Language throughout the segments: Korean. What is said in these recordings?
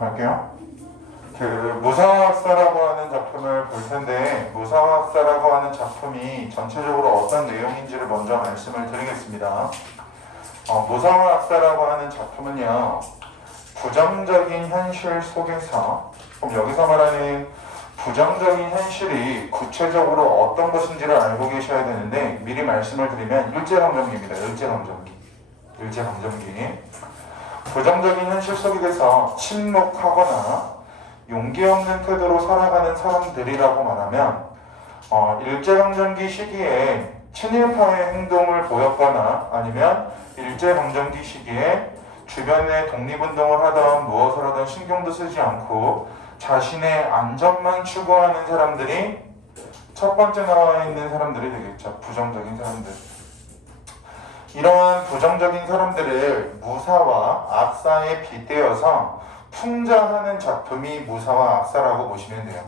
갈게요. 무사학사라고 하는 작품을 볼 텐데, 무사학사라고 하는 작품이 전체적으로 어떤 내용인지를 먼저 말씀을 드리겠습니다. 무사학사라고 하는 작품은요, 부정적인 현실 속에서, 그럼 여기서 말하는 부정적인 현실이 구체적으로 어떤 것인지를 알고 계셔야 되는데, 미리 말씀을 드리면 일제강점기입니다. 일제강점기. 부정적인 현실 속에서 침묵하거나 용기 없는 태도로 살아가는 사람들이라고 말하면, 일제강점기 시기에 친일파의 행동을 보였거나 아니면 일제강점기 시기에 주변에 독립운동을 하던 무엇을 하던 신경도 쓰지 않고 자신의 안전만 추구하는 사람들이 첫 번째 나와 있는 사람들이 되겠죠. 부정적인 사람들. 이러한 부정적인 사람들을 무사와 악사에 빗대어서 풍자하는 작품이 무사와 악사라고 보시면 돼요.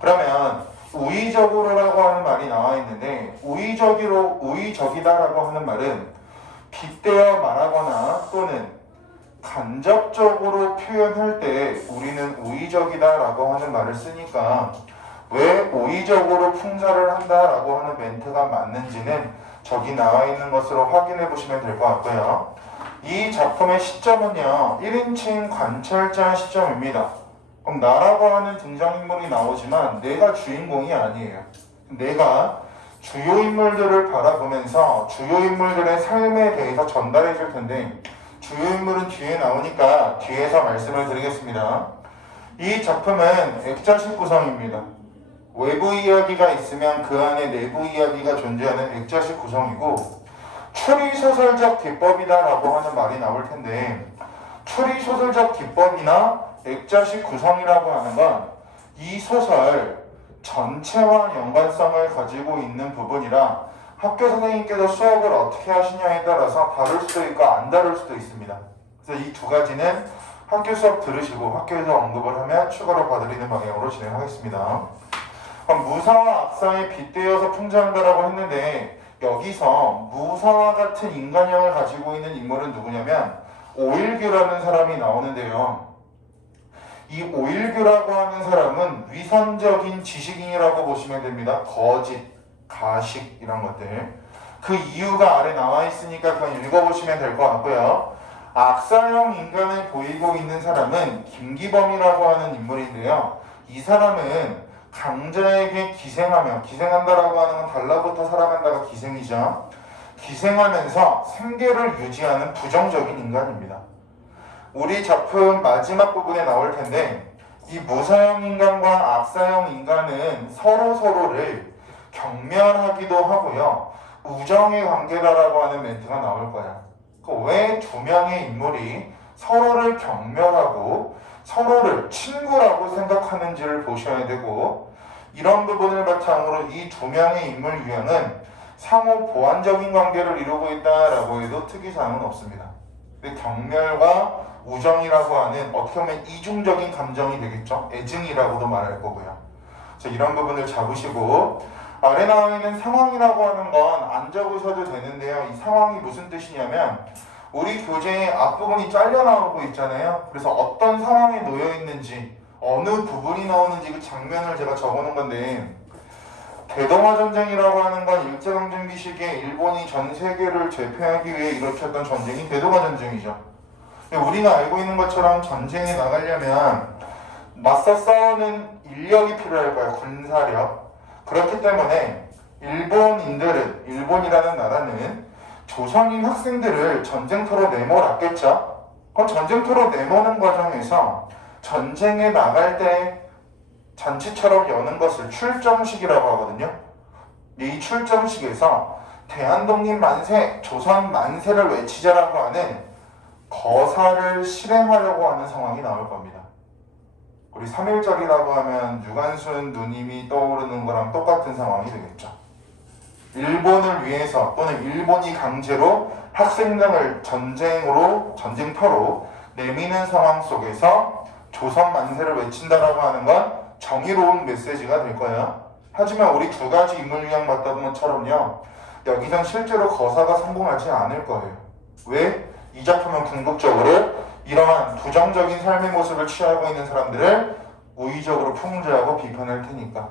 그러면 우의적으로라고 하는 말이 나와 있는데, 우의적이다라고 하는 말은 빗대어 말하거나 또는 간접적으로 표현할 때 우리는 우의적이다라고 하는 말을 쓰니까, 왜 우의적으로 풍자를 한다라고 하는 멘트가 맞는지는 저기 나와 있는 것으로 확인해 보시면 될 것 같고요. 이 작품의 시점은요, 1인칭 관찰자 시점입니다. 그럼 나라고 하는 등장인물이 나오지만 내가 주인공이 아니에요. 내가 주요 인물들을 바라보면서 주요 인물들의 삶에 대해서 전달해 줄 텐데, 주요 인물은 뒤에 나오니까 뒤에서 말씀을 드리겠습니다. 이 작품은 액자식 구성입니다. 외부 이야기가 있으면 그 안에 내부 이야기가 존재하는 액자식 구성이고, 추리소설적 기법이다라고 하는 말이 나올 텐데, 추리소설적 기법이나 액자식 구성이라고 하는 건 이 소설 전체와 연관성을 가지고 있는 부분이라 학교 선생님께서 수업을 어떻게 하시냐에 따라서 다룰 수도 있고 안 다룰 수도 있습니다. 그래서 이 두 가지는 학교 수업 들으시고 학교에서 언급을 하면 추가로 봐드리는 방향으로 진행하겠습니다. 그럼 무사와 악사에 빗대어서 풍자한다라고 했는데, 여기서 무사와 같은 인간형을 가지고 있는 인물은 누구냐면 오일규라는 사람이 나오는데요. 이 오일규라고 하는 사람은 위선적인 지식인이라고 보시면 됩니다. 거짓, 가식 이런 것들. 그 이유가 아래 나와 있으니까 그건 읽어보시면 될 것 같고요. 악사형 인간을 보이고 있는 사람은 김기범이라고 하는 인물인데요. 이 사람은 강자에게 기생한다라고 하는 건 달라붙어 살아간다가 기생이죠. 기생하면서 생계를 유지하는 부정적인 인간입니다. 우리 작품 마지막 부분에 나올 텐데, 이 무사형 인간과 악사형 인간은 서로를 경멸하기도 하고요, 우정의 관계다라고 하는 멘트가 나올 거야. 왜 두 명의 인물이 서로를 경멸하고 서로를 친구라고 생각하는지를 보셔야 되고, 이런 부분을 바탕으로 이 두 명의 인물 유형은 상호 보완적인 관계를 이루고 있다라고 해도 특이사항은 없습니다. 경멸과 우정이라고 하는 어떻게 보면 이중적인 감정이 되겠죠. 애증이라고도 말할 거고요. 그래서 이런 부분을 잡으시고, 아래 나와 있는 상황이라고 하는 건 안 적으셔도 되는데요. 이 상황이 무슨 뜻이냐면, 우리 교재의 앞부분이 잘려 나오고 있잖아요. 그래서 어떤 상황에 놓여 있는지, 어느 부분이 나오는지 그 장면을 제가 적어 놓은 건데, 대동아 전쟁이라고 하는 건 일제강점기 시기에 일본이 전 세계를 제패하기 위해 일으켰던 전쟁이 대동아 전쟁이죠. 우리가 알고 있는 것처럼 전쟁에 나가려면 맞서 싸우는 인력이 필요할 거예요. 군사력. 그렇기 때문에 일본이라는 나라는 조선인 학생들을 전쟁터로 내몰았겠죠. 그럼 전쟁터로 내모는 과정에서 전쟁에 나갈 때 잔치처럼 여는 것을 출정식이라고 하거든요. 이 출정식에서 대한독립 만세, 조선 만세를 외치자라고 하는 거사를 실행하려고 하는 상황이 나올 겁니다. 우리 3.1절이라고 하면 유관순 누님이 떠오르는 거랑 똑같은 상황이 되겠죠. 일본을 위해서 또는 일본이 강제로 학생들을 전쟁터로 내미는 상황 속에서 조선 만세를 외친다라고 하는 건 정의로운 메시지가 될 거예요. 하지만 우리 두 가지 인물 유형 봤던 것처럼요, 여기선 실제로 거사가 성공하지 않을 거예요. 왜? 이 작품은 궁극적으로 이러한 부정적인 삶의 모습을 취하고 있는 사람들을 우의적으로 풍자하고 비판할 테니까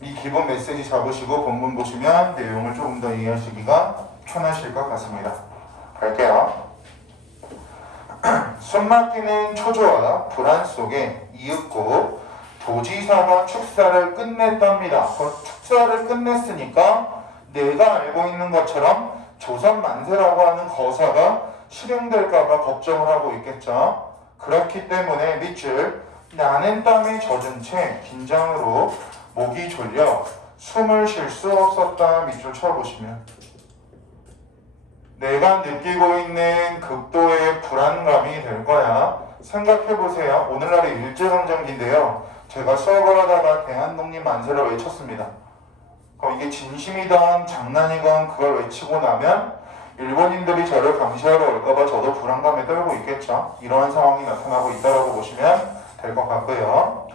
이 기본 메시지 잡으시고 본문 보시면 내용을 조금 더 이해하시기가 편하실 것 같습니다. 갈게요. 숨막히는 초조와 불안 속에 이윽고 도지사가 축사를 끝냈답니다. 축사를 끝냈으니까 내가 알고 있는 것처럼 조선 만세라고 하는 거사가 실행될까봐 걱정을 하고 있겠죠. 그렇기 때문에 밑줄 나는 땀에 젖은 채 긴장으로 목이 졸려 숨을 쉴 수 없었다. 밑줄 쳐보시면 내가 느끼고 있는 극도의 불안감이 될 거야. 생각해보세요. 오늘날의 일제강점기인데요. 제가 수업을 하다가 대한독립 만세를 외쳤습니다. 이게 진심이건 장난이건 그걸 외치고 나면 일본인들이 저를 감시하러 올까봐 저도 불안감에 떨고 있겠죠. 이러한 상황이 나타나고 있다고 보시면 될 것 같고요.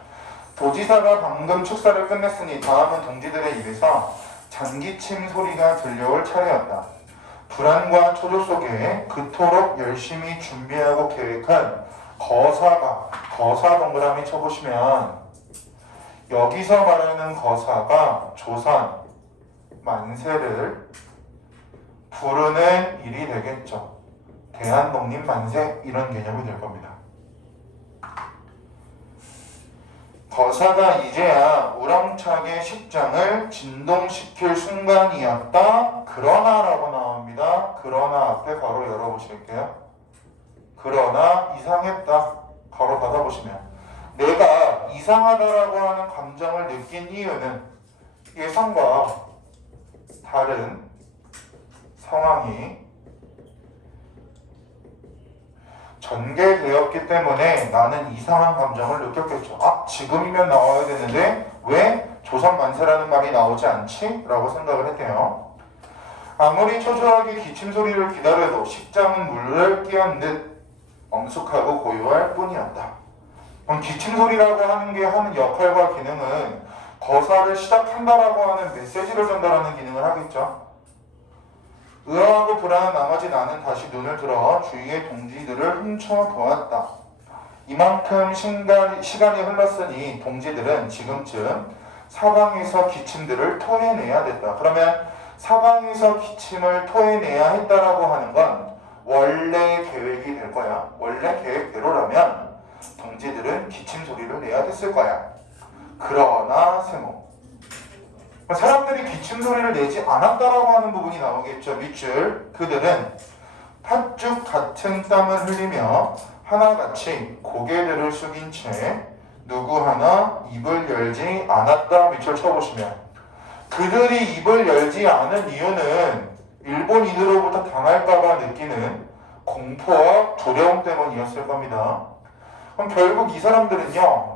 도지사가 방금 축사를 끝냈으니 다음은 동지들의 입에서 잔기침 소리가 들려올 차례였다. 불안과 초조 속에 그토록 열심히 준비하고 계획한 거사 동그라미 쳐보시면 여기서 말하는 거사가 조선 만세를 부르는 일이 되겠죠. 대한독립 만세 이런 개념이 될 겁니다. 거사가 이제야 우렁차게 식장을 진동시킬 순간이었다. 그러나라고 나옵니다. 그러나 앞에 괄호 열어보실게요. 그러나 이상했다. 괄호 닫아보시면 내가 이상하다라고 하는 감정을 느낀 이유는 예상과 다른 상황이 전개되었기 때문에 나는 이상한 감정을 느꼈겠죠. 지금이면 나와야 되는데 왜 조선 만세라는 말이 나오지 않지? 라고 생각을 했대요. 아무리 초조하게 기침 소리를 기다려도 식장은 물을 끼얹는 듯 엄숙하고 고요할 뿐이었다. 기침 소리라고 하는 게 하는 역할과 기능은 거사를 시작한다라고 하는 메시지를 전달하는 기능을 하겠죠. 의아하고 불안한 나머지 나는 다시 눈을 들어 주위의 동지들을 훔쳐보았다. 이만큼 시간이 흘렀으니 동지들은 지금쯤 사방에서 기침들을 토해내야 됐다. 그러면 사방에서 기침을 토해내야 했다라고 하는 건 원래 계획이 될 거야. 원래 계획대로라면 동지들은 기침 소리를 내야 됐을 거야. 그러나 세모 사람들이 기침 소리를 내지 않았다라고 하는 부분이 나오겠죠. 밑줄 그들은 팥죽 같은 땀을 흘리며 하나같이 고개들을 숙인 채 누구 하나 입을 열지 않았다. 밑줄 쳐보시면 그들이 입을 열지 않은 이유는 일본인으로부터 당할까봐 느끼는 공포와 두려움 때문이었을 겁니다. 그럼 결국 이 사람들은요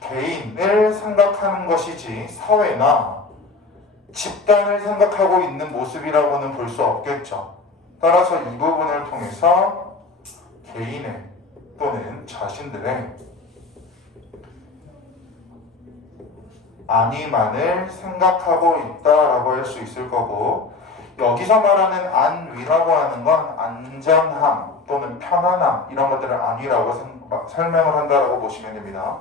개인을 생각하는 것이지 사회나 집단을 생각하고 있는 모습이라고는 볼 수 없겠죠. 따라서 이 부분을 통해서 개인의 또는 자신들의 안위만을 생각하고 있다라고 할 수 있을 거고 여기서 말하는 안위라고 하는 건 안전함 또는 편안함 이런 것들을 안위라고 설명을 한다라고 보시면 됩니다.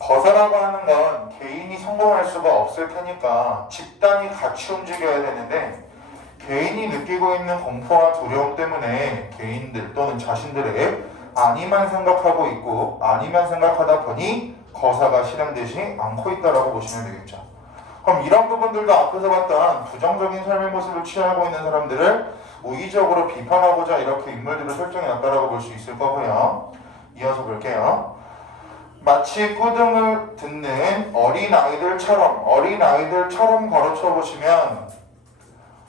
거사라고 하는 건 개인이 성공할 수가 없을 테니까 집단이 같이 움직여야 되는데 개인이 느끼고 있는 공포와 두려움 때문에 개인들 또는 자신들의 안위만 생각하고 있고 안위만 생각하다 보니 거사가 실행되지 않고 있다라고 보시면 되겠죠. 그럼 이런 부분들도 앞에서 봤던 부정적인 삶의 모습을 취하고 있는 사람들을 우의적으로 비판하고자 이렇게 인물들을 설정해놨다라고 볼 수 있을 거고요. 이어서 볼게요. 마치 꾸중을 듣는 어린아이들처럼 걸어쳐 보시면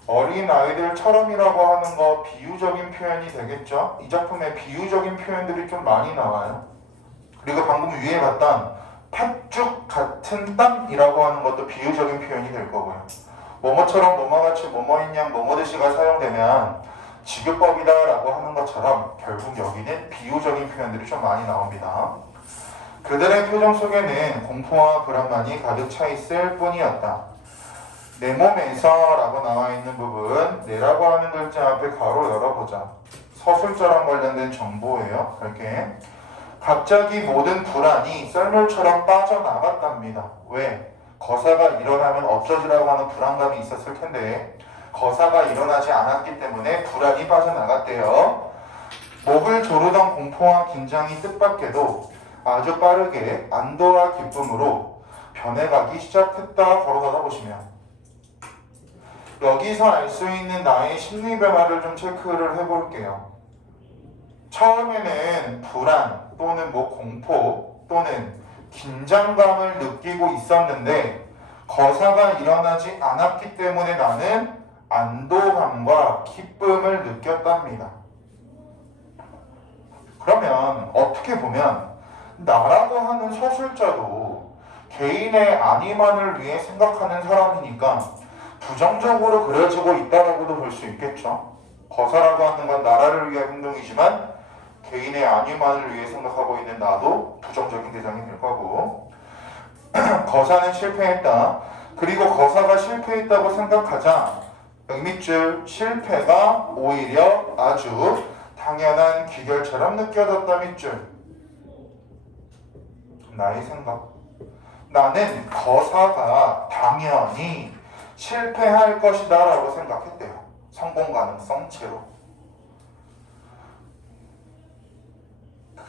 어린아이들처럼이라고 하는 거 비유적인 표현이 되겠죠. 이 작품에 비유적인 표현들이 좀 많이 나와요. 그리고 방금 위에 봤던 팥죽 같은 땀이라고 하는 것도 비유적인 표현이 될 거고요. 뭐뭐처럼 뭐뭐같이 뭐뭐인 양 뭐뭐듯이가 사용되면 지교법이다라고 하는 것처럼 결국 여기는 비유적인 표현들이 좀 많이 나옵니다. 그들의 표정 속에는 공포와 불안만이 가득 차 있을 뿐이었다. 내 몸에서 라고 나와 있는 부분, 내라고 하는 글자 앞에 가로 열어보자. 서술자랑 관련된 정보예요. 이렇게 갑자기 모든 불안이 썰물처럼 빠져나갔답니다. 왜? 거사가 일어나면 없어지라고 하는 불안감이 있었을 텐데 거사가 일어나지 않았기 때문에 불안이 빠져나갔대요. 목을 조르던 공포와 긴장이 뜻밖에도 아주 빠르게 안도와 기쁨으로 변해가기 시작했다. 걸어 닫아 보시면 여기서 알 수 있는 나의 심리 변화를 좀 체크를 해볼게요. 처음에는 불안 또는 공포 또는 긴장감을 느끼고 있었는데 거사가 일어나지 않았기 때문에 나는 안도감과 기쁨을 느꼈답니다. 그러면 어떻게 보면 나라고 하는 서술자도 개인의 안위만을 위해 생각하는 사람이니까 부정적으로 그려지고 있다라고도 볼 수 있겠죠. 거사라고 하는 건 나라를 위한 행동이지만 개인의 안위만을 위해 생각하고 있는 나도 부정적인 대상이 될 거고 거사는 실패했다. 그리고 거사가 실패했다고 생각하자 여기 밑줄 실패가 오히려 아주 당연한 귀결처럼 느껴졌다. 밑줄 나의 생각 나는 거사가 당연히 실패할 것이다 라고 생각했대요. 성공 가능성체로.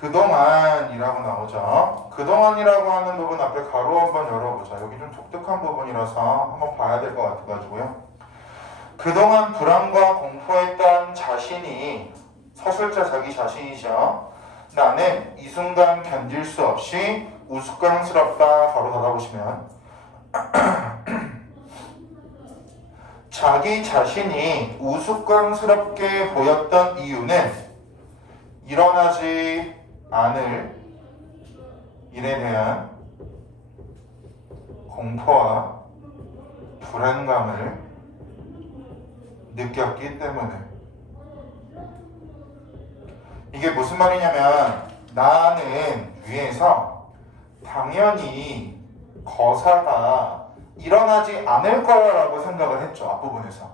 그동안이라고 나오죠. 그동안이라고 하는 부분 앞에 가로 한번 열어보자. 여기 좀 독특한 부분이라서 한번 봐야 될 것 같아가지고요. 그동안 불안과 공포했던 자신이 서술자 자기 자신이죠. 나는 이 순간 견딜 수 없이 우스꽝스럽다. 가로 닫아보시면 자기 자신이 우스꽝스럽게 보였던 이유는 일어나지 않을 일에 대한 공포와 불안감을 느꼈기 때문에. 이게 무슨 말이냐면 나는 위에서 당연히 거사가 일어나지 않을 거라고 생각을 했죠. 앞부분에서.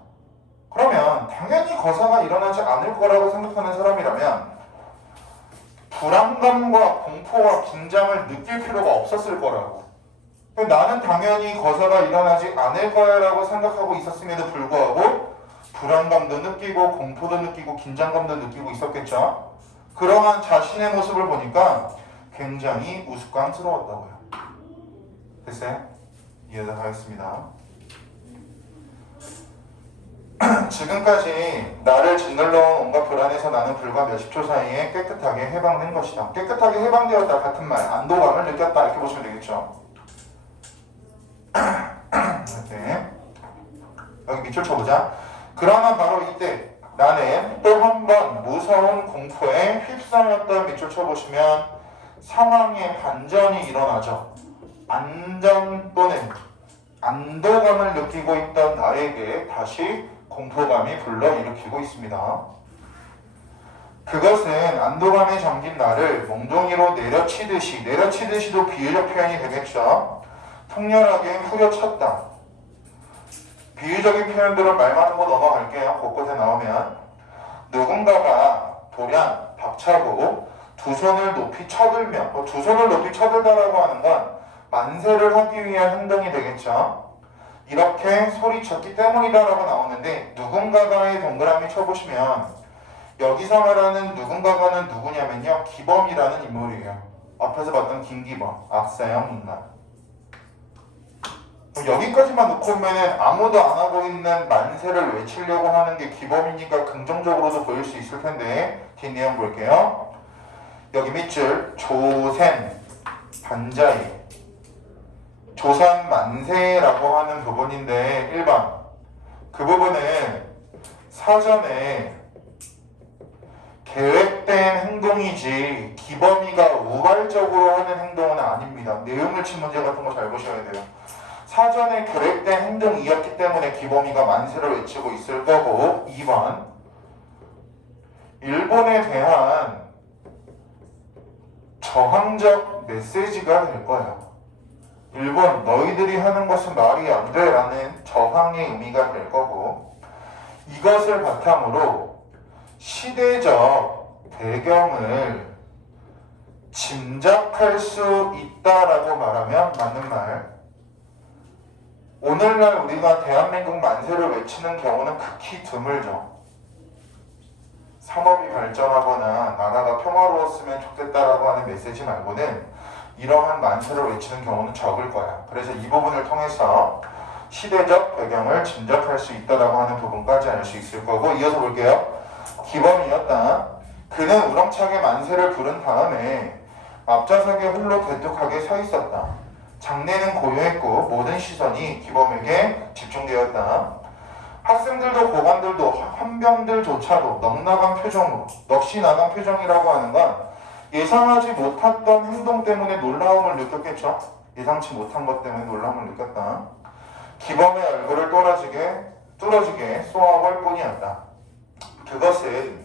그러면 당연히 거사가 일어나지 않을 거라고 생각하는 사람이라면 불안감과 공포와 긴장을 느낄 필요가 없었을 거라고. 나는 당연히 거사가 일어나지 않을 거라고 생각하고 있었음에도 불구하고 불안감도 느끼고 공포도 느끼고 긴장감도 느끼고 있었겠죠. 그러한 자신의 모습을 보니까 굉장히 우스꽝스러웠다고요. 됐어요? 이해하겠습니다. 지금까지 나를 짓눌러온 온갖 불안에서 나는 불과 몇십 초 사이에 깨끗하게 해방된 것이다. 깨끗하게 해방되었다 같은 말, 안도감을 느꼈다 이렇게 보시면 되겠죠. 이렇게 여기 밑줄 쳐보자. 그러나 바로 이때 나는 또 한 번 무서운 공포에 휩싸였던 밑줄 쳐보시면 상황의 반전이 일어나죠. 안전 또는 안도감을 느끼고 있던 나에게 다시 공포감이 불러일으키고 있습니다. 그것은 안도감에 잠긴 나를 몽둥이로 내려치듯이도 비유적 표현이 되겠죠. 통렬하게 후려쳤다. 비유적인 표현들은 말 많은 거 넘어갈게요. 곳곳에 나오면 누군가가 돌연 박차고 두 손을 높이 쳐들며 두 손을 높이 쳐들다라고 하는 건 만세를 하기 위한 행동이 되겠죠. 이렇게 소리쳤기 때문이다라고 나오는데 누군가가의 동그라미 쳐보시면 여기서 말하는 누군가가는 누구냐면요. 기범이라는 인물이에요. 앞에서 봤던 김기범, 악사형 인간. 여기까지만 놓고 보면 아무도 안 하고 있는 만세를 외치려고 하는 게 기범이니까 긍정적으로도 보일 수 있을 텐데 뒷내용 볼게요. 여기 밑줄 조센, 반자이 조선 만세라고 하는 부분인데 1번 그 부분은 사전에 계획된 행동이지 기범이가 우발적으로 하는 행동은 아닙니다. 내용을 친 문제 같은 거 잘 보셔야 돼요. 사전에 계획된 행동이었기 때문에 기범이가 만세를 외치고 있을 거고 2번 일본에 대한 저항적 메시지가 될 거예요. 1번 너희들이 하는 것은 말이 안 돼 라는 저항의 의미가 될 거고, 이것을 바탕으로 시대적 배경을 짐작할 수 있다라고 말하면 맞는 말. 오늘날 우리가 대한민국 만세를 외치는 경우는 극히 드물죠. 상업이 발전하거나 나라가 평화로웠으면 좋겠다라고 하는 메시지 말고는 이러한 만세를 외치는 경우는 적을 거야. 그래서 이 부분을 통해서 시대적 배경을 짐작할 수 있다라고 하는 부분까지 알 수 있을 거고, 이어서 볼게요. 기범이었다. 그는 우렁차게 만세를 부른 다음에 앞좌석에 홀로 대뚝하게 서 있었다. 장내는 고요했고 모든 시선이 기범에게 집중되었다. 학생들도 고관들도 환병들조차도 넋나간 표정으로, 넋이 나간 표정이라고 하는 건 예상하지 못했던 행동 때문에 놀라움을 느꼈겠죠. 예상치 못한 것 때문에 놀라움을 느꼈다. 기범의 얼굴을 뚫어지게 쏘아볼 뿐이었다. 그것은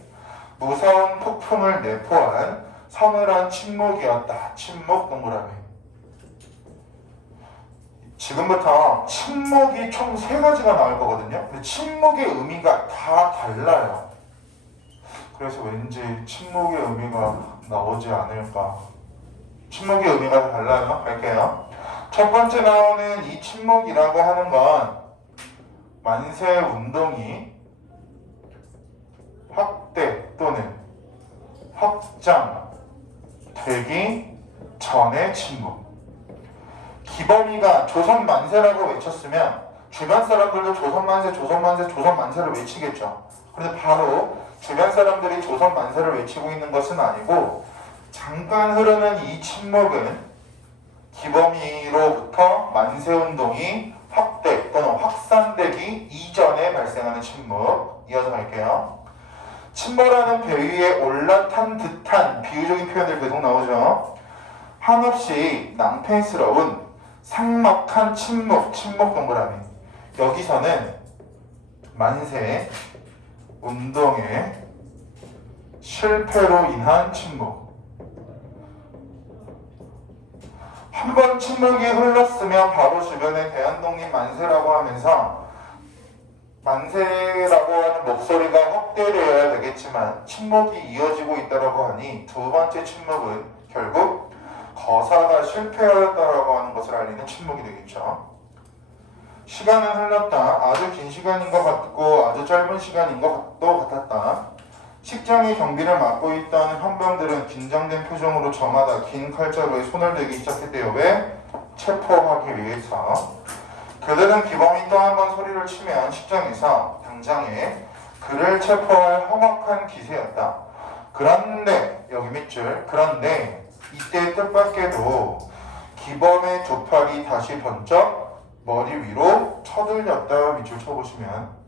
무서운 폭풍을 내포한 서늘한 침묵이었다. 침묵 동그라미. 지금부터 침묵이 총 3가지가 나올 거거든요. 근데 침묵의 의미가 다 달라요. 그래서 왠지 침묵의 의미가 나오지 않을까. 침묵의 의미가 달라요. 갈게요. 첫 번째 나오는 이 침묵이라고 하는 건 만세 운동이 확대 또는 확장되기 전의 침묵. 기범이가 조선 만세라고 외쳤으면 주변 사람들도 조선 만세를 외치겠죠. 그런데 바로 주변 사람들이 조선 만세를 외치고 있는 것은 아니고, 잠깐 흐르는 이 침묵은 기범이로부터 만세운동이 확대 또는 확산되기 이전에 발생하는 침묵. 이어서 갈게요. 침몰하는 배 위에 올라탄 듯한 비유적인 표현들 계속 나오죠. 한없이 낭패스러운 삭막한 침묵 동그라미. 여기서는 만세 운동의 실패로 인한 침묵. 한번 침묵이 흘렀으면 바로 주변에 대한독립 만세라고 하면서 만세라고 하는 목소리가 확대되어야 되겠지만 침묵이 이어지고 있다고 하니 두 번째 침묵은 결국 거사가 실패하였다라고 하는 것을 알리는 침묵이 되겠죠. 시간은 흘렀다. 아주 긴 시간인 것 같고 아주 짧은 시간인 것도 같았다. 식장의 경비를 맡고 있던 헌병들은 긴장된 표정으로 저마다 긴 칼자루에 손을 대기 시작했대요. 왜? 체포하기 위해서. 그들은 기범이 또 한 번 소리를 치면 식장에서 당장에 그를 체포할 험악한 기세였다. 그런데 여기 밑줄. 그런데 이때 뜻밖에도 기범의 두 팔이 다시 번쩍 머리 위로 쳐들렸다. 밑줄 쳐보시면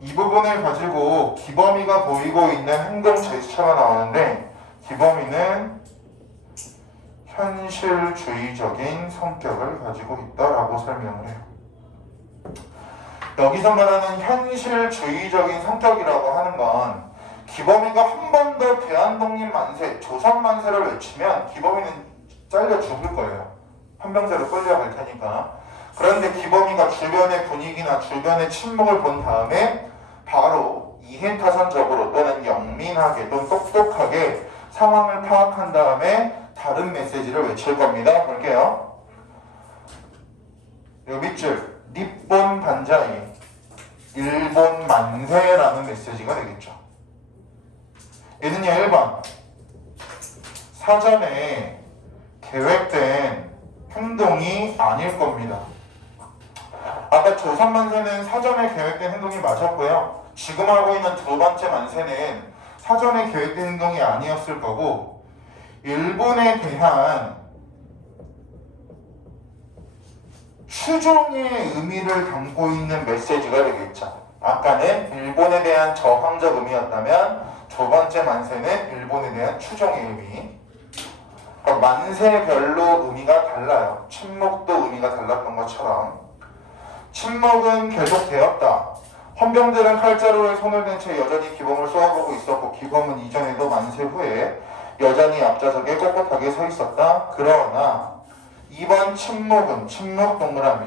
이 부분을 가지고 기범이가 보이고 있는 행동 제스처가 나오는데, 기범이는 현실주의적인 성격을 가지고 있다라고 설명을 해요. 여기서 말하는 현실주의적인 성격이라고 하는 건 기범이가 한 번 더 대한독립 만세, 조선 만세를 외치면 기범이는 잘려 죽을 거예요. 헌병대로 끌려갈 테니까. 그런데 기범이가 주변의 분위기나 주변의 침묵을 본 다음에 바로 이해타산적으로 또는 영민하게 또는 똑똑하게 상황을 파악한 다음에 다른 메시지를 외칠 겁니다. 볼게요. 여기 밑줄 니폰 반자이 일본 만세라는 메시지가 되겠죠. 얘는요 1번 사전에 계획된 행동이 아닐 겁니다. 아까 조선 만세는 사전에 계획된 행동이 맞았고요. 지금 하고 있는 두 번째 만세는 사전에 계획된 행동이 아니었을 거고, 일본에 대한 추종의 의미를 담고 있는 메시지가 되겠죠. 아까는 일본에 대한 저항적 의미였다면 두 번째 만세는 일본에 대한 추종의 의미. 그러니까 만세별로 의미가 달라요. 침묵도 의미가 달랐던 것처럼 침묵은 계속되었다. 헌병들은 칼자루에 손을 댄 채 여전히 기범을 쏘아보고 있었고, 기범은 이전에도 만세 후에 여전히 앞좌석에 꼿꼿하게 서 있었다. 그러나 이번 침묵은 침묵 동그라미.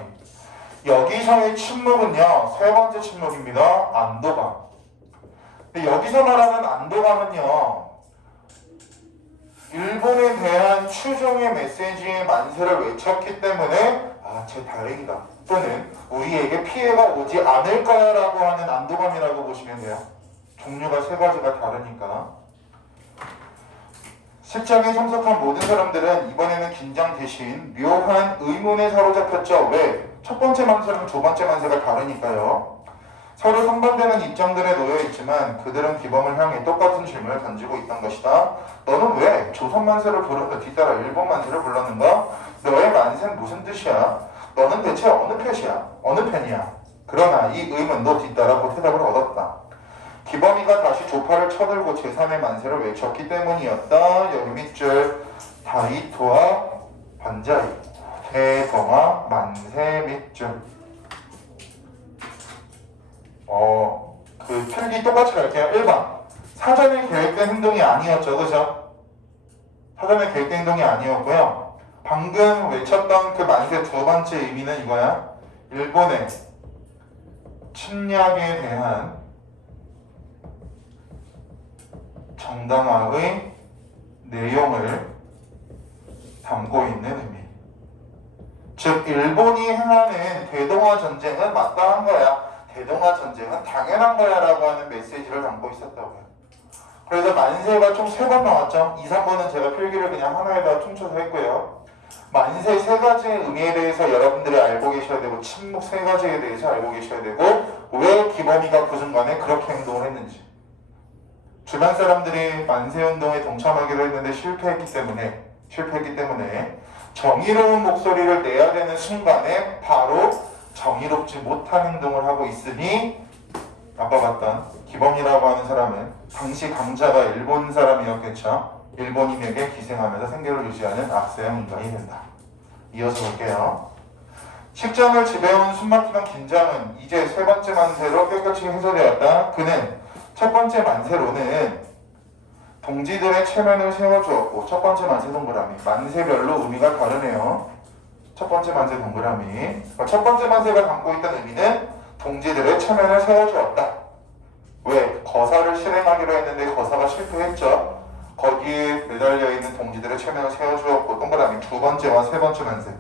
여기서의 침묵은요. 세 번째 침묵입니다. 안도감. 근데 여기서 말하는 안도감은요. 일본에 대한 추종의 메시지의 만세를 외쳤기 때문에 제 다행이다. 또는 우리에게 피해가 오지 않을 거야 라고 하는 안도감이라고 보시면 돼요. 종류가 세 가지가 다르니까. 실장에 참석한 모든 사람들은 이번에는 긴장 대신 묘한 의문에 사로잡혔죠. 왜? 첫 번째 만세랑 두 번째 만세가 다르니까요. 서로 상반되는 입장들에 놓여 있지만 그들은 기범을 향해 똑같은 질문을 던지고 있던 것이다. 너는 왜 조선 만세를 부르며 뒤따라 일본 만세를 불렀는가? 너의 만세는 무슨 뜻이야? 너는 대체 어느 편이야? 어느 편이야? 그러나 이 의문도 뒤따라 곧 대답을 얻었다. 기범이가 다시 조파를 쳐들고 제3의 만세를 외쳤기 때문이었다. 여기 밑줄 다이토와 반자이 대동아 만세 밑줄. 그 필기 똑같이 갈게요. 1번 사전에 계획된 행동이 아니었죠. 그죠? 사전에 계획된 행동이 아니었고요. 방금 외쳤던 그 만세 두 번째 의미는 이거야. 일본의 침략에 대한 정당화의 내용을 담고 있는 의미. 즉 일본이 행하는 대동아 전쟁은 마땅한 거야. 대동아 전쟁은 당연한 거야 라고 하는 메시지를 담고 있었다고요. 그래서 만세가 총 3번 나왔죠. 2, 3번은 제가 필기를 그냥 하나에다 퉁쳐서 했고요. 만세 3가지의 의미에 대해서 여러분들이 알고 계셔야 되고 침묵 3가지에 대해서 알고 계셔야 되고 왜 기범이가 그 순간에 그렇게 행동을 했는지. 주변 사람들이 만세운동에 동참하기로 했는데 실패했기 때문에 정의로운 목소리를 내야 되는 순간에 바로 정의롭지 못한 행동을 하고 있으니 아까 봤던 기범이라고 하는 사람은 당시 강자가 일본 사람이었겠죠. 일본인에게 기생하면서 생계를 유지하는 악세형 인간이 된다. 이어서 볼게요. 식장을 지배해온 숨막히던 긴장은 이제 세 번째 만세로 깨끗이 해소되었다. 그는 첫 번째 만세로는 동지들의 체면을 세워주었고 첫 번째 만세 동그라미. 만세별로 의미가 다르네요. 첫 번째 만세 동그라미. 첫 번째 만세가 담고 있던 의미는 동지들의 체면을 세워주었다. 왜? 거사를 실행하기로 했는데 거사가 실패했죠. 거기에 매달려 있는 동지들의 체면을 세워주었고 동그라미. 두 번째와 세 번째 만세.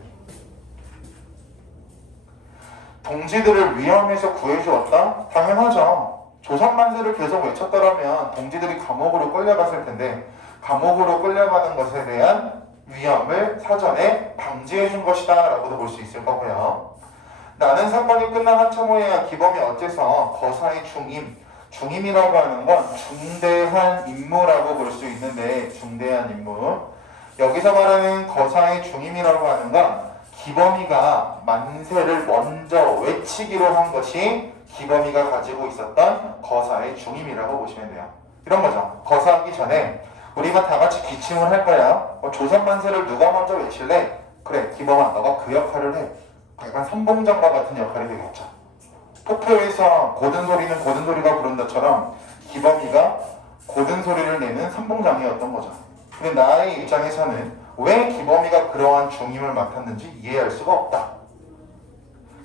동지들을 위험에서 구해주었다? 당연하죠. 조선 만세를 계속 외쳤더라면 동지들이 감옥으로 끌려갔을 텐데 감옥으로 끌려가는 것에 대한 위험을 사전에 방지해 준 것이다 라고도 볼 수 있을 거고요. 나는 사건이 끝난 한참 후에야 기범이 어째서 거사의 중임이라고 하는 건 중대한 임무라고 볼 수 있는데 중대한 임무. 여기서 말하는 거사의 중임이라고 하는 건 기범이가 만세를 먼저 외치기로 한 것이 기범이가 가지고 있었던 거사의 중임이라고 보시면 돼요. 이런 거죠. 거사하기 전에 우리가 다 같이 기침을 할 거야. 조선 만세를 누가 먼저 외칠래? 그래, 기범아, 너가 그 역할을 해. 약간 선봉장과 같은 역할이 되겠죠. 폭포에서 고든 소리는 고든 소리가 부른다처럼 기범이가 고든 소리를 내는 선봉장이었던 거죠. 근데 나의 입장에서는 왜 기범이가 그러한 중임을 맡았는지 이해할 수가 없다.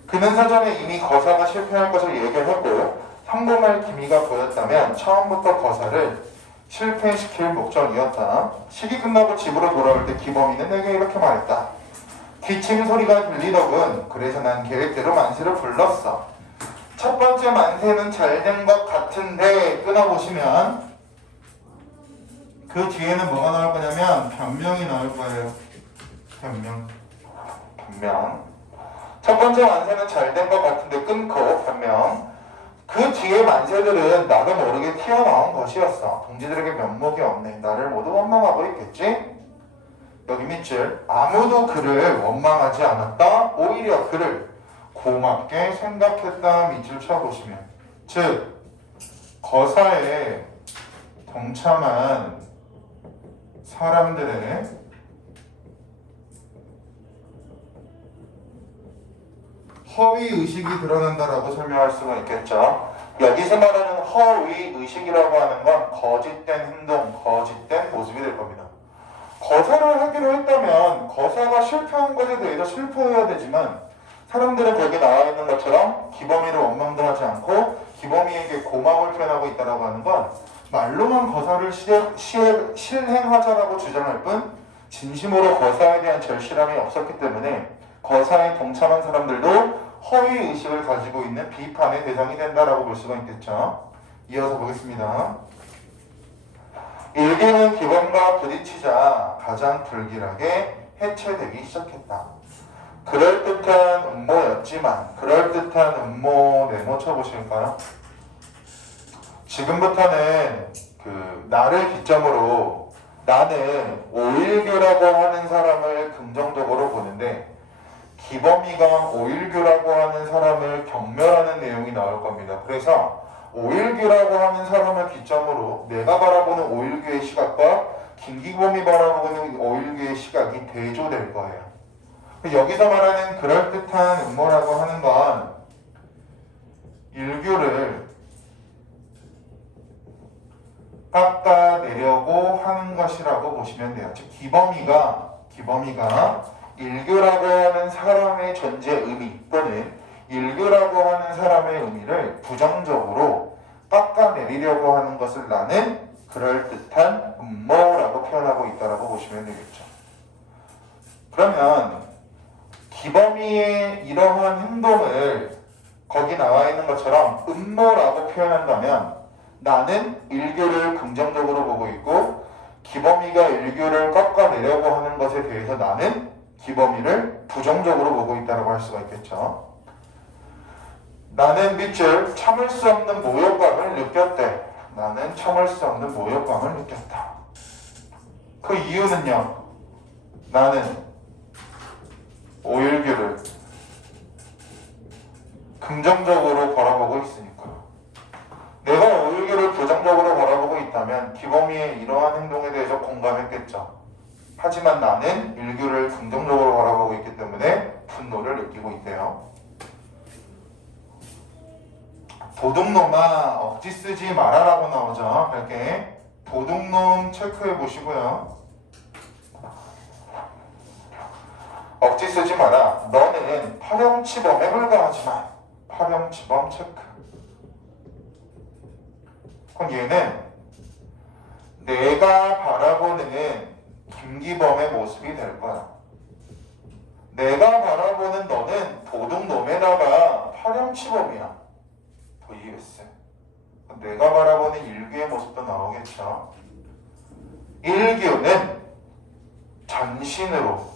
그는 사전에 이미 거사가 실패할 것을 예견했고 성공할 기미가 보였다면 처음부터 거사를 실패시킬 목적이었다. 시기 끝나고 집으로 돌아올 때 기범이는 내게 이렇게 말했다. 기침 소리가 들리더군. 그래서 난 계획대로 만세를 불렀어. 첫 번째 만세는 잘 된 것 같은데 끊어보시면 그 뒤에는 뭐가 나올 거냐면 변명이 나올 거예요. 변명. 첫 번째 만세는 잘 된 것 같은데 끊고 변명. 그 뒤에 만세들은 나도 모르게 튀어나온 것이었어. 동지들에게 면목이 없네. 나를 모두 원망하고 있겠지? 여기 밑줄. 아무도 그를 원망하지 않았다. 오히려 그를 고맙게 생각했다. 밑줄 쳐보시면. 즉 거사에 동참한 사람들의 허위의식이 드러난다라고 설명할 수가 있겠죠. 여기서 말하는 허위의식이라고 하는 건 거짓된 행동, 거짓된 모습이 될 겁니다. 거사가 실패한 것에 대해서 슬퍼해야 되지만 사람들은 거기 나와 있는 것처럼 기범이를 원망도 하지 않고 기범이에게 고마움을 표현하고 있다라고 하는 건 말로만 거사를 실행하자라고 주장할 뿐 진심으로 거사에 대한 절실함이 없었기 때문에 거사에 동참한 사람들도 허위 의식을 가지고 있는 비판의 대상이 된다라고 볼 수가 있겠죠. 이어서 보겠습니다. 일기는 기범과 부딪히자 가장 불길하게 해체되기 시작했다. 그럴듯한 음모였지만 그럴듯한 음모 네모 쳐보실까요? 지금부터는 나를 기점으로 나는 오일규라고 하는 사람을 긍정적으로 보는데 기범이가 오일규라고 하는 사람을 경멸하는 내용이 나올 겁니다. 그래서 오일규라고 하는 사람을 기점으로 내가 바라보는 오일규의 시각과 김기범이 바라보는 오일규의 시각이 대조될 거예요. 여기서 말하는 그럴듯한 음모라고 하는 건 일규를 깎아내려고 하는 것이라고 보시면 돼요. 즉 기범이가 일규라고 하는 사람의 존재 의미 또는 일규라고 하는 사람의 의미를 부정적으로 깎아내리려고 하는 것을 나는 그럴듯한 음모라고 표현하고 있다라고 보시면 되겠죠. 그러면 기범이의 이러한 행동을 거기 나와 있는 것처럼 음모라고 표현한다면 나는 일규를 긍정적으로 보고 있고 기범이가 일규를 꺾어내려고 하는 것에 대해서 나는 기범이를 부정적으로 보고 있다고 할 수가 있겠죠. 나는 밑줄 참을 수 없는 모욕감을 느꼈대. 나는 참을 수 없는 모욕감을 느꼈다. 그 이유는요. 나는 오일규를 긍정적으로 바라보고 있으니까. 내가 오일규를 부정적으로 바라보고 있다면 기범이의 이러한 행동에 대해서 공감했겠죠. 하지만 나는 일규를 긍정적으로 바라보고 있기 때문에 분노를 느끼고 있대요. 도둑놈아 억지 쓰지 말아라고 나오죠. 이렇게 도둑놈 체크해 보시고요. 억지 쓰지 마라. 너는 파렴치범에 불과하지만 파렴치범 체크. 그럼 얘는 내가 바라보는 김기범의 모습이 될 거야. 내가 바라보는 너는 도둑놈에다가 파렴치범이야. vs 내가 바라보는 일규의 모습도 나오겠죠. 일규는 전신으로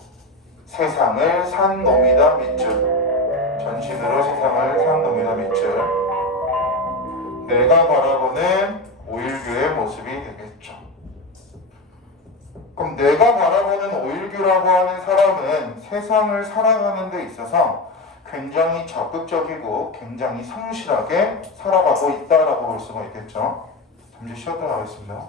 세상을 산 놈이다 밑줄. 전신으로 세상을 산 놈이다 밑줄. 내가 바라보는 오일규의 모습이 되겠죠. 그럼 내가 바라보는 오일규라고 하는 사람은 세상을 살아가는 데 있어서 굉장히 적극적이고 굉장히 성실하게 살아가고 있다라고 볼 수가 있겠죠. 잠시 쉬었다 가겠습니다.